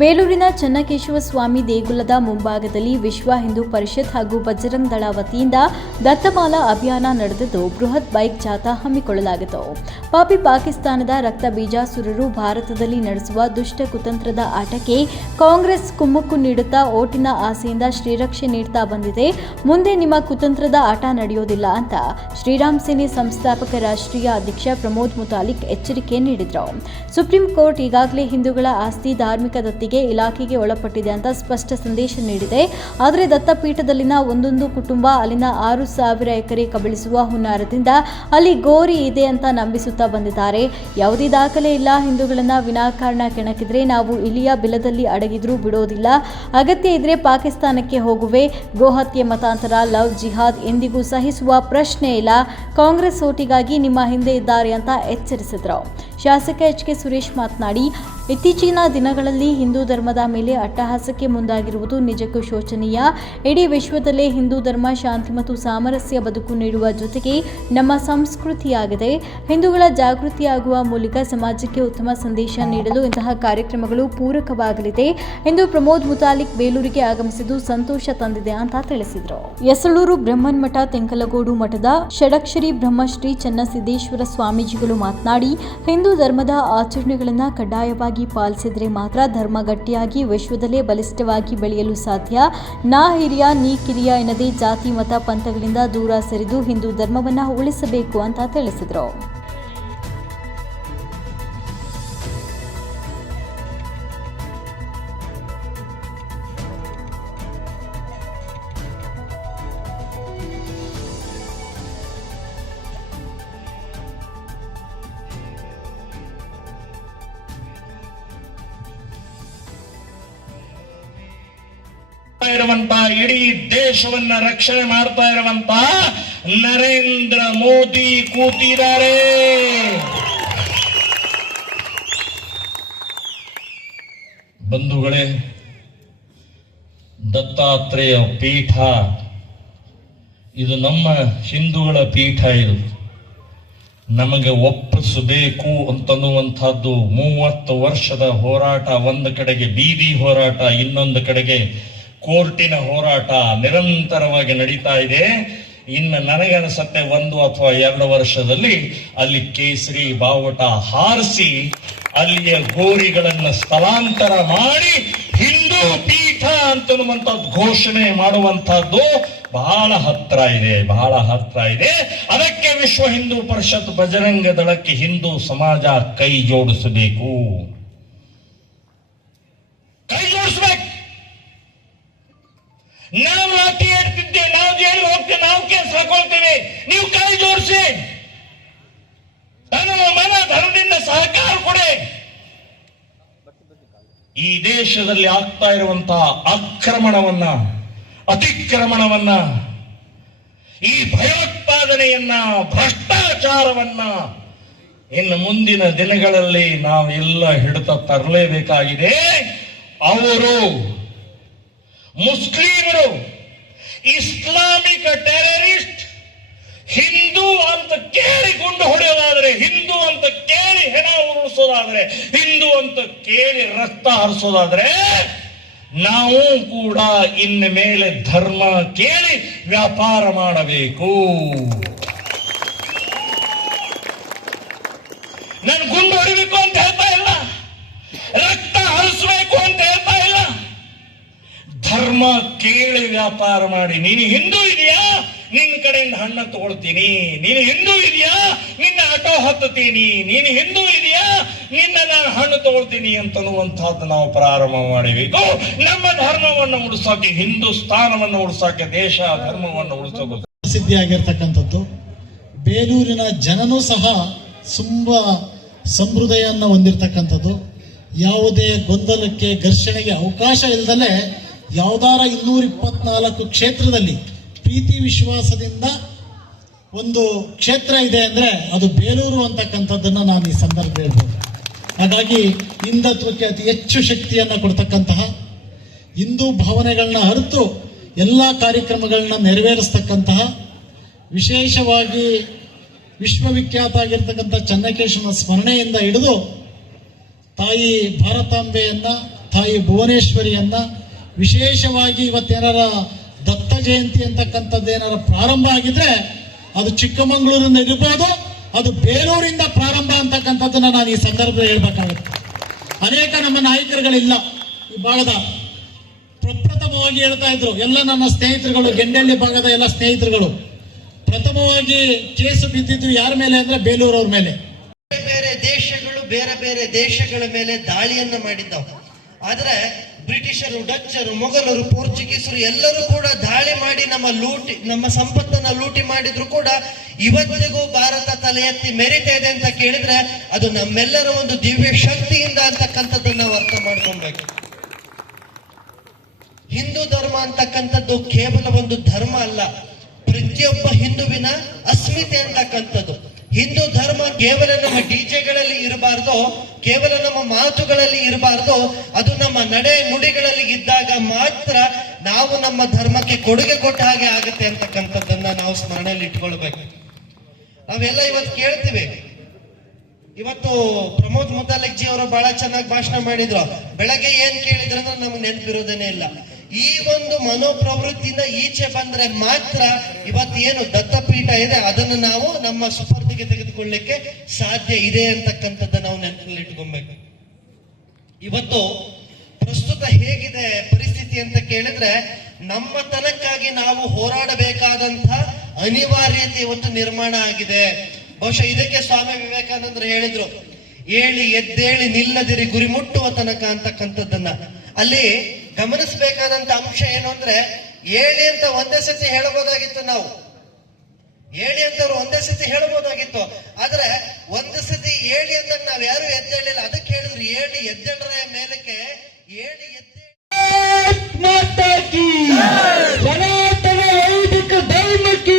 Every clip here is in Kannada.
ಬೇಲೂರಿನ ಚನ್ನಕೇಶವ ಸ್ವಾಮಿ ದೇಗುಲದ ಮುಂಭಾಗದಲ್ಲಿ ವಿಶ್ವ ಹಿಂದೂ ಪರಿಷತ್ ಹಾಗೂ ಬಜರಂಗ್ ದಳ ವತಿಯಿಂದ ದತ್ತಮಾಲಾ ಅಭಿಯಾನ ನಡೆದಿದ್ದು ಬೃಹತ್ ಬೈಕ್ ಜಾಥಾ ಹಮ್ಮಿಕೊಳ್ಳಲಾಗಿತ್ತು. ಪಾಕಿಸ್ತಾನದ ರಕ್ತ ಬೀಜಾಸುರರು ಭಾರತದಲ್ಲಿ ನಡೆಸುವ ದುಷ್ಟ ಕುತಂತ್ರದ ಆಟಕ್ಕೆ ಕಾಂಗ್ರೆಸ್ ಕುಮ್ಮಕ್ಕು ನೀಡುತ್ತಾ ಓಟಿನ ಆಸೆಯಿಂದ ಶ್ರೀರಕ್ಷೆ ನೀಡುತ್ತಾ ಬಂದಿದೆ. ಮುಂದೆ ನಿಮ್ಮ ಕುತಂತ್ರದ ಆಟ ನಡೆಯೋದಿಲ್ಲ ಅಂತ ಶ್ರೀರಾಮ್ ಸೇನೆ ಸಂಸ್ಥಾಪಕ ರಾಷ್ಟ್ರೀಯ ಅಧ್ಯಕ್ಷ ಪ್ರಮೋದ್ ಮುತಾಲಿಕ್ ಎಚ್ಚರಿಕೆ ನೀಡಿದರು. ಸುಪ್ರೀಂ ಕೋರ್ಟ್ ಈಗಾಗಲೇ ಹಿಂದೂಗಳ ಆಸ್ತಿ ಧಾರ್ಮಿಕ ದತ್ತಿಗೆ ಇಲಾಖೆಗೆ ಒಳಪಟ್ಟಿದೆ ಅಂತ ಸ್ಪಷ್ಟ ಸಂದೇಶ ನೀಡಿದೆ. ಆದರೆ ದತ್ತಪೀಠದಲ್ಲಿನ ಒಂದೊಂದು ಕುಟುಂಬ ಅಲ್ಲಿನ 6,000 ಎಕರೆ ಕಬಳಿಸುವ ಹುನ್ನಾರದಿಂದ ಅಲ್ಲಿ ಗೋರಿ ಇದೆ ಅಂತ ನಂಬಿಸುತ್ತಾ ಬಂದಿದ್ದಾರೆ. ಯಾವುದೇ ದಾಖಲೆ ಇಲ್ಲ. ಹಿಂದೂಗಳನ್ನ ವಿನಾಕಾರಣ ಕೆಣಕಿದ್ರೆ ನಾವು ಇಲ್ಲಿಯ ಬಿಲದಲ್ಲಿ ಅಡಗಿದ್ರೂ ಬಿಡೋದಿಲ್ಲ. ಅಗತ್ಯ ಇದ್ರೆ ಪಾಕಿಸ್ತಾನಕ್ಕೆ ಹೋಗುವೆ. ಗೋಹತ್ಯೆ, ಮತಾಂತರ, ಲವ್ ಜಿಹಾದ್ ಎಂದಿಗೂ ಸಹಿಸುವ ಪ್ರಶ್ನೆ ಇಲ್ಲ. ಕಾಂಗ್ರೆಸ್ ಓಟಿಗಾಗಿ ನಿಮ್ಮ ಹಿಂದೆ ಇದ್ದಾರೆ ಅಂತ ಎಚ್ಚರಿಸಿದರು. ಶಾಸಕ ಎಚ್.ಕೆ. ಸುರೇಶ್ ಮಾತನಾಡಿ, ಇತ್ತೀಚಿನ ದಿನಗಳಲ್ಲಿ ಹಿಂದೂ ಧರ್ಮದ ಮೇಲೆ ಅಟ್ಟಹಾಸಕ್ಕೆ ಮುಂದಾಗಿರುವುದು ನಿಜಕ್ಕೂ ಶೋಚನೀಯ. ಇಡೀ ವಿಶ್ವದಲ್ಲೇ ಹಿಂದೂ ಧರ್ಮ ಶಾಂತಿ ಮತ್ತು ಸಾಮರಸ್ಯ ಬದುಕು ನೀಡುವ ಜೊತೆಗೆ ನಮ್ಮ ಸಂಸ್ಕೃತಿಯಾಗಿದೆ. ಹಿಂದೂಗಳ ಜಾಗೃತಿಯಾಗುವ ಮೂಲಕ ಸಮಾಜಕ್ಕೆ ಉತ್ತಮ ಸಂದೇಶ ನೀಡಲು ಇಂತಹ ಕಾರ್ಯಕ್ರಮಗಳು ಪೂರಕವಾಗಲಿದೆ ಎಂದು ಪ್ರಮೋದ್ ಮುತಾಲಿಕ್ ಬೇಲೂರಿಗೆ ಆಗಮಿಸಿದ್ದು ಸಂತೋಷ ತಂದಿದೆ ಅಂತ ತಿಳಿಸಿದರು. ಯಸಳೂರು ಬ್ರಹ್ಮನ್ಮಠ ತೆಂಕಲಗೋಡು ಮಠದ ಷಡಕ್ಷರಿ ಬ್ರಹ್ಮಶ್ರೀ ಚನ್ನಸಿದ್ದೇಶ್ವರ ಸ್ವಾಮೀಜಿಗಳು ಮಾತನಾಡಿ, ಹಿಂದೂ ಧರ್ಮದ ಆಚರಣೆಗಳನ್ನು ಕಡ್ಡಾಯವಾಗಿ ಪಾಲಿಸಿದರೆ ಮಾತ್ರ ಧರ್ಮ ಗಟ್ಟಿಯಾಗಿ ವಿಶ್ವದಲ್ಲೇ ಬಲಿಷ್ಠವಾಗಿ ಬೆಳೆಯಲು ಸಾಧ್ಯ. ನಾ ಹಿರಿಯ ನೀ ಕಿರಿಯ ಎನ್ನದೇ ಜಾತಿ ಮತ ಪಂಥಗಳಿಂದ ದೂರ ಸರಿದು ಹಿಂದೂ ಧರ್ಮವನ್ನು ಉಳಿಸಬೇಕು ಅಂತ ತಿಳಿಸಿದರು. ಇರುವಂತ ಇಡೀ ದೇಶವನ್ನ ರಕ್ಷಣೆ ಮಾಡ್ತಾ ಇರುವಂತ ನರೇಂದ್ರ ಮೋದಿ ಕೂತಿದ್ದಾರೆ. ಬಂಧುಗಳೇ, ದತ್ತಾತ್ರೇಯ ಪೀಠ ಇದು ನಮ್ಮ ಹಿಂದೂಗಳ ಪೀಠ. ಇದು ನಮಗೆ ಒಪ್ಪಿಸಬೇಕು ಅಂತನ್ನುವಂಥದ್ದು 30 ವರ್ಷದ ಹೋರಾಟ. ಒಂದು ಕಡೆಗೆ ಬೀದಿ ಹೋರಾಟ, ಇನ್ನೊಂದು ಕಡೆಗೆ ಕೋರ್ಟಿನ ಹೋರಾಟ ನಿರಂತರವಾಗಿ ನಡೀತಾ ಇದೆ. ಇನ್ನು ನನಗನ್ಸತ್ತೆ 1 ಅಥವಾ 2 ವರ್ಷದಲ್ಲಿ ಅಲ್ಲಿ ಕೇಸರಿ ಬಾವುಟ ಹಾರಿಸಿ ಅಲ್ಲಿಯ ಗೋರಿಗಳನ್ನು ಸ್ಥಳಾಂತರ ಮಾಡಿ ಹಿಂದೂ ಪೀಠ ಅಂತನ್ನುವಂಥದ್ದು ಘೋಷಣೆ ಮಾಡುವಂತಹದ್ದು ಬಹಳ ಹತ್ರ ಇದೆ. ಅದಕ್ಕೆ ವಿಶ್ವ ಹಿಂದೂ ಪರಿಷತ್ ಬಜರಂಗ ದಳಕ್ಕೆ ಹಿಂದೂ ಸಮಾಜ ಕೈ ಜೋಡಿಸಬೇಕು. ನಾವು ಲಾಠಿ ಹೇಳ್ತಿದ್ದೇವೆ, ನಾವು ಜೈಲಿಗೆ ಹೋಗ್ತೇವೆ, ನಾವು ಕೇಸ್ ಹಾಕೊಳ್ತೇವೆ. ನೀವು ಕೈ ಜೋಡಿಸಿ ಧನದಿಂದ ಸಹಕಾರ ಕೊಡಿ. ಈ ದೇಶದಲ್ಲಿ ಆಗ್ತಾ ಇರುವಂತಹ ಅತಿಕ್ರಮಣವನ್ನ, ಈ ಭಯೋತ್ಪಾದನೆಯನ್ನ, ಭ್ರಷ್ಟಾಚಾರವನ್ನ ಇನ್ನು ಮುಂದಿನ ದಿನಗಳಲ್ಲಿ ನಾವೆಲ್ಲ ಹಿಡಿತ ತರಲೇಬೇಕಾಗಿದೆ. ಅವರು ಮುಸ್ಲಿಮರು, ಇಸ್ಲಾಮಿಕ್ ಟೆರರಿಸ್ಟ್, ಹಿಂದೂ ಅಂತ ಕೇಳಿ ಗುಂಡು ಹೊಡೆಯೋದಾದ್ರೆ, ಹಿಂದೂ ಅಂತ ಕೇಳಿ ಹೆಣ ಉರುಳಿಸೋದಾದ್ರೆ, ಹಿಂದೂ ಅಂತ ಕೇಳಿ ರಕ್ತ ಹರಿಸೋದಾದ್ರೆ, ನಾವು ಕೂಡ ಇನ್ನು ಮೇಲೆ ಧರ್ಮ ಕೇಳಿ ವ್ಯಾಪಾರ ಮಾಡಬೇಕು. ನಾನು ಗುಂಡು ಹೊಡಿಬೇಕು ಅಂತ ಹೇಳ್ತಾ ಇಲ್ಲ, ರಕ್ತ ಹರಿಸಬೇಕು ಅಂತ ಹೇಳ್ತಾ ಇಲ್ಲ. ಧರ್ಮ ಕೇಳಿ ವ್ಯಾಪಾರ ಮಾಡಿ. ನೀನು ಹಿಂದೂ ಇದೆಯಾ, ನಿನ್ನ ಕಡೆಯಿಂದ ಹಣ್ಣು ತಗೊಳ್ತೀನಿ. ನೀನು ಹಿಂದೂ ಇದೆಯಾ, ನಿನ್ನ ಆಟೋ ಹತ್ತುತ್ತೀನಿ. ನೀನು ಹಿಂದೂ ಇದೆಯಾ, ನಿನ್ನ ನಾನು ಹಣ್ಣು ತಗೊಳ್ತೀನಿ ಅಂತನ್ನುವಂತಹದ್ದು ನಾವು ಪ್ರಾರಂಭ ಮಾಡಬೇಕು. ನಮ್ಮ ಧರ್ಮವನ್ನು ಉಳಿಸೋಕೆ, ಹಿಂದೂಸ್ಥಾನವನ್ನು ಉಳಿಸೋಕೆ, ದೇಶ ಧರ್ಮವನ್ನು ಉಳಿಸೋಕೆ ಸಿದ್ಧಿಯಾಗಿರ್ತಕ್ಕಂಥದ್ದು. ಬೇಲೂರಿನ ಜನನೂ ಸಹ ತುಂಬಾ ಸಮೃದ್ಧಿಯನ್ನು ಹೊಂದಿರತಕ್ಕಂಥದ್ದು. ಯಾವುದೇ ಗೊಂದಲಕ್ಕೆ, ಘರ್ಷಣೆಗೆ ಅವಕಾಶ ಇಲ್ಲದಲೇ ಯಾವುದಾರ 224 ಕ್ಷೇತ್ರದಲ್ಲಿ ಪ್ರೀತಿ ವಿಶ್ವಾಸದಿಂದ ಒಂದು ಕ್ಷೇತ್ರ ಇದೆ ಅಂದ್ರೆ ಅದು ಬೇಲೂರು ಅಂತಕ್ಕಂಥದ್ದನ್ನು ನಾನು ಈ ಸಂದರ್ಭ ಹೇಳ್ಬೋದು. ಹಾಗಾಗಿ ಹಿಂದುತ್ವಕ್ಕೆ ಅತಿ ಹೆಚ್ಚು ಶಕ್ತಿಯನ್ನು ಕೊಡ್ತಕ್ಕಂತಹ, ಹಿಂದೂ ಭಾವನೆಗಳನ್ನ ಅರಿತು ಎಲ್ಲ ಕಾರ್ಯಕ್ರಮಗಳನ್ನ ನೆರವೇರಿಸ್ತಕ್ಕಂತಹ, ವಿಶೇಷವಾಗಿ ವಿಶ್ವವಿಖ್ಯಾತ ಆಗಿರ್ತಕ್ಕಂಥ ಚನ್ನಕೇಶವನ ಸ್ಮರಣೆಯಿಂದ ಹಿಡಿದು ತಾಯಿ ಭಾರತಾಂಬೆಯನ್ನ ತಾಯಿ ಭುವನೇಶ್ವರಿಯನ್ನ ವಿಶೇಷವಾಗಿ ಇವತ್ತೇನಾರ ದತ್ತ ಜಯಂತಿ ಅಂತಕ್ಕಂಥದ್ದು ಏನಾರ ಪ್ರಾರಂಭ ಆಗಿದ್ರೆ ಅದು ಚಿಕ್ಕಮಗಳೂರಿನಿಂದ ಇರ್ಬೋದು, ಅದು ಬೇಲೂರಿಂದ ಪ್ರಾರಂಭ ಅಂತಕ್ಕಂಥದ್ದನ್ನ ನಾನು ಈ ಸಂದರ್ಭದಲ್ಲಿ ಹೇಳ್ಬೇಕಾಗುತ್ತೆ. ಅನೇಕ ನಮ್ಮ ನಾಯಕರುಗಳಿಲ್ಲ ಈ ಭಾಗದ, ಪ್ರಪ್ರಥಮವಾಗಿ ಹೇಳ್ತಾ ಇದ್ರು ಎಲ್ಲ ನನ್ನ ಸ್ನೇಹಿತರುಗಳು, ಗೆಂಡಳ್ಳಿ ಭಾಗದ ಎಲ್ಲ ಸ್ನೇಹಿತರುಗಳು, ಪ್ರಥಮವಾಗಿ ಕೇಸು ಬಿದ್ದಿದ್ದು ಯಾರ ಮೇಲೆ ಅಂದ್ರೆ ಬೇಲೂರವ್ರ ಮೇಲೆ. ಬೇರೆ ದೇಶಗಳು ಬೇರೆ ಬೇರೆ ದೇಶಗಳ ಮೇಲೆ ದಾಳಿಯನ್ನ ಮಾಡಿದ್ದವು. ಆದ್ರೆ ಬ್ರಿಟಿಷರು, ಡಚ್ಚರು, ಮೊಘಲರು, ಪೋರ್ಚುಗೀಸರು ಎಲ್ಲರೂ ಕೂಡ ದಾಳಿ ಮಾಡಿ ನಮ್ಮ ಸಂಪತ್ತನ್ನ ಲೂಟಿ ಮಾಡಿದ್ರು ಕೂಡ ಇವತ್ತಿಗೂ ಭಾರತ ತಲೆ ಎತ್ತಿ ಮೆರಿತಾ ಇದೆ ಅಂತ ಕೇಳಿದ್ರೆ ಅದು ನಮ್ಮೆಲ್ಲರ ಒಂದು ದಿವ್ಯ ಶಕ್ತಿಯಿಂದ ಅಂತಕ್ಕಂಥದ್ದನ್ನ ನಾವು ಅರ್ಥ ಮಾಡ್ಕೊಳ್ಬೇಕು. ಹಿಂದೂ ಧರ್ಮ ಅಂತಕ್ಕಂಥದ್ದು ಕೇವಲ ಒಂದು ಧರ್ಮ ಅಲ್ಲ, ಪ್ರತಿಯೊಬ್ಬ ಹಿಂದುವಿನ ಅಸ್ಮಿತೆ ಅಂತಕ್ಕಂಥದ್ದು. ಹಿಂದೂ ಧರ್ಮ ಕೇವಲ ನಮ್ಮ ಡಿಜೆಗಳಲ್ಲಿ ಇರಬಾರ್ದು, ಕೇವಲ ನಮ್ಮ ಮಾತುಗಳಲ್ಲಿ ಇರಬಾರ್ದು, ಅದು ನಮ್ಮ ನಡೆ ನುಡಿಗಳಲ್ಲಿ ಇದ್ದಾಗ ಮಾತ್ರ ನಾವು ನಮ್ಮ ಧರ್ಮಕ್ಕೆ ಕೊಡುಗೆ ಕೊಟ್ಟ ಹಾಗೆ ಆಗುತ್ತೆ ಅಂತಕ್ಕಂಥದ್ದನ್ನ ನಾವು ಸ್ಮರಣೆಯಲ್ಲಿ ಇಟ್ಕೊಳ್ಬೇಕು. ನಾವೆಲ್ಲ ಇವತ್ತು ಕೇಳ್ತೀವಿ, ಇವತ್ತು ಪ್ರಮೋದ್ ಮುತಾಲಿಕ್ ಜಿ ಅವರು ಬಹಳ ಚೆನ್ನಾಗಿ ಭಾಷಣ ಮಾಡಿದ್ರು. ಬೆಳಗ್ಗೆ ಏನ್ ಕೇಳಿದ್ರು ಅಂದ್ರೆ ನಮ್ಗೆ ನೆನಪಿರೋದೇನೆ ಇಲ್ಲ. ಈ ಒಂದು ಮನೋಪ್ರವೃತ್ತಿಯಿಂದ ಈಚೆ ಬಂದ್ರೆ ಮಾತ್ರ ಇವತ್ತೇನು ದತ್ತಪೀಠ ಇದೆ ಅದನ್ನು ನಾವು ನಮ್ಮ ಸುಪರ್ದಿಗೆ ತೆಗೆದುಕೊಳ್ಳಿಕ್ಕೆ ಸಾಧ್ಯ ಇದೆ ಅಂತಕ್ಕಂಥದ್ದು ನಾವು ನೆನಪಿನಲ್ಲಿ ಇಟ್ಕೊಬೇಕು. ಇವತ್ತು ಪ್ರಸ್ತುತ ಹೇಗಿದೆ ಪರಿಸ್ಥಿತಿ ಅಂತ ಕೇಳಿದ್ರೆ ನಮ್ಮ ತನಕ್ಕಾಗಿ ನಾವು ಹೋರಾಡಬೇಕಾದಂತ ಅನಿವಾರ್ಯತೆ ಇವತ್ತು ನಿರ್ಮಾಣ ಆಗಿದೆ. ಬಹುಶಃ ಇದಕ್ಕೆ ಸ್ವಾಮಿ ವಿವೇಕಾನಂದರು ಹೇಳಿದ್ರು, ಏಳಿ ಎದ್ದೇಳಿ ನಿಲ್ಲದಿರಿ ಗುರಿ ಮುಟ್ಟುವ ತನಕ ಅಂತಕ್ಕಂಥದ್ದನ್ನ. ಅಲ್ಲಿ ಗಮನಿಸಬೇಕಾದಂತ ಅಂಶ ಏನು ಅಂದ್ರೆ, ಏಳಿ ಅಂತ ಒಂದೇ ಸತಿ ಹೇಳಬಹುದಾಗಿತ್ತು, ನಾವು ಏಳಿ ಅಂತ ಒಂದೇ ಸತಿ ಹೇಳಬಹುದಾಗಿತ್ತು. ಆದ್ರೆ ಒಂದು ಸತಿ ಏಳಿ ಅಂತ ನಾವ್ ಯಾರು ಎದ್ದೇಳಿಲ್ಲ. ಅದಕ್ಕೆ ಹೇಳಿದ್ರು ಏಳಿ ಎದ್ದೇಳರ ಮೇಲಕ್ಕೆ ಏಳಿ ಸನಾತನ ವೈದಿಕ ಧರ್ಮಕ್ಕೆ,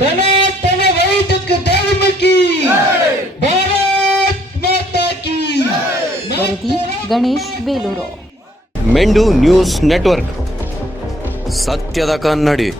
ಸನಾತನ ವೈದಿಕ ಧರ್ಮಕ್ಕೆ, ಭಾರತ್ ಮಾತಾ ಕಿ. ವರದಿ ಗಣೇಶ್ ಬೇಲೂರು. ಮೆಂಡು ನ್ಯೂಸ್ ನೆಟ್ವರ್ಕ್, ಸತ್ಯದ ಕನ್ನಡಿ.